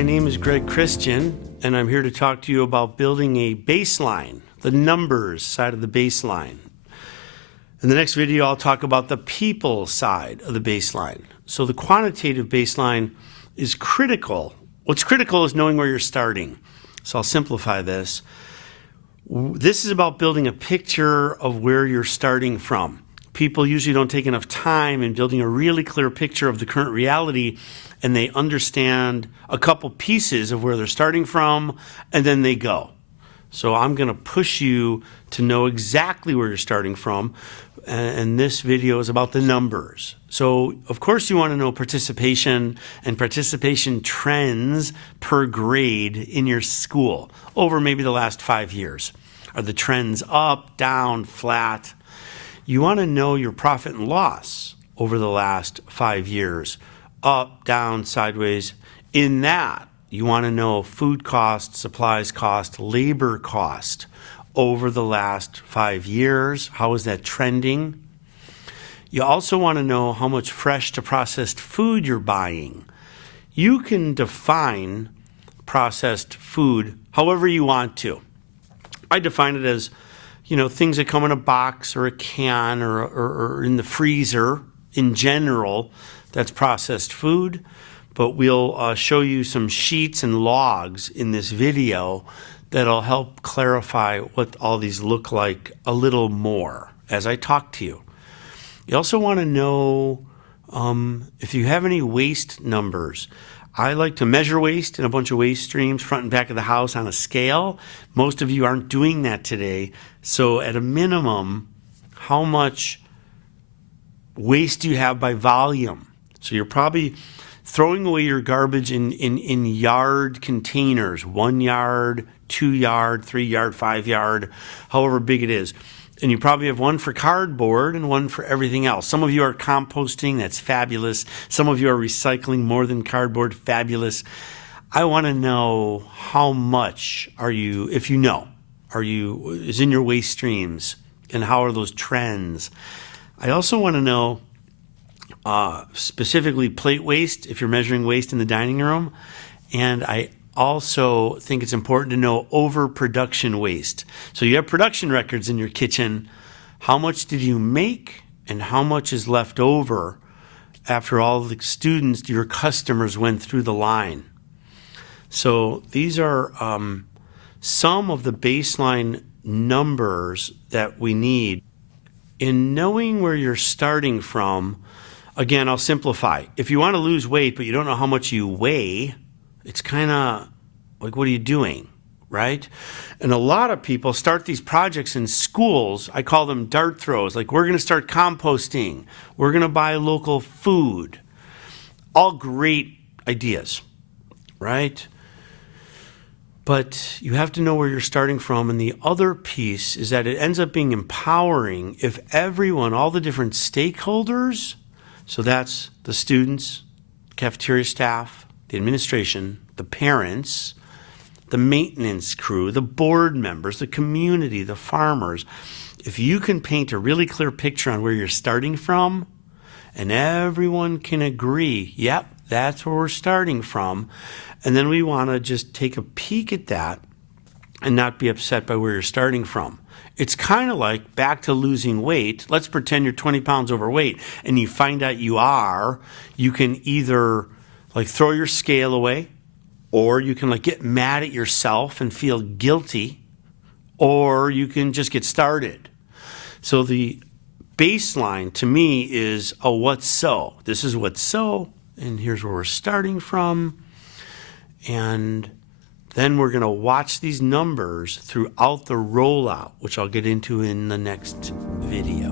My name is Greg Christian, and I'm here to talk to you about building a baseline, the numbers side of the baseline. In the next video, I'll talk about the people side of the baseline. So the quantitative baseline is critical. What's critical is knowing where you're starting. So I'll simplify this. This is about building a picture of where you're starting from. People usually don't take enough time in building a really clear picture of the current reality, and they understand a couple pieces of where they're starting from, and then they go. So I'm going to push you to know exactly where you're starting from, and this video is about the numbers. So of course you want to know participation and participation trends per grade in your school over maybe the last 5 years. Are the trends up, down, flat? You want to know your profit and loss over the last 5 years, up, down, sideways. In that, you want to know food cost, supplies cost, labor cost over the last 5 years. How is that trending? You also want to know how much fresh to processed food you're buying. You can define processed food however you want to. I define it as, things that come in a box or a can or in the freezer in general. That's processed food. But we'll show you some sheets and logs in this video that'll help clarify what all these look like a little more as I talk to you. You also want to know if you have any waste numbers. I like to measure waste in a bunch of waste streams front and back of the house on a scale. Most of you aren't doing that today. So at a minimum, how much waste do you have by volume? So you're probably throwing away your garbage in yard containers, 1 yard, 2 yard, 3 yard, 5 yard, however big it is. And you probably have one for cardboard and one for everything else. Some of you are composting, that's fabulous. Some of you are recycling more than cardboard, fabulous. I want to know how much are you, if you know, is in your waste streams, and how are those trends? I also want to know specifically plate waste, if you're measuring waste in the dining room. And I also think it's important to know overproduction waste. So you have production records in your kitchen. How much did you make and how much is left over after all the students, your customers, went through the line? So these are some of the baseline numbers that we need. In knowing where you're starting from, again, I'll simplify. If you want to lose weight but you don't know how much you weigh, it's kind of like, what are you doing, right? And a lot of people start these projects in schools. I call them dart throws. Like, we're going to start composting. We're going to buy local food. All great ideas, right? But you have to know where you're starting from. And the other piece is that it ends up being empowering if everyone, all the different stakeholders, so that's the students, cafeteria staff, the administration, the parents, the maintenance crew, the board members, the community, the farmers. If you can paint a really clear picture on where you're starting from, and everyone can agree, yep, that's where we're starting from, and then we want to just take a peek at that and not be upset by where you're starting from. It's kind of like back to losing weight. Let's pretend you're 20 pounds overweight and you find out you are. You can either throw your scale away, or you can get mad at yourself and feel guilty, or you can just get started. So the baseline to me is a what's so. This is what's so, and here's where we're starting from. And then we're going to watch these numbers throughout the rollout, which I'll get into in the next video.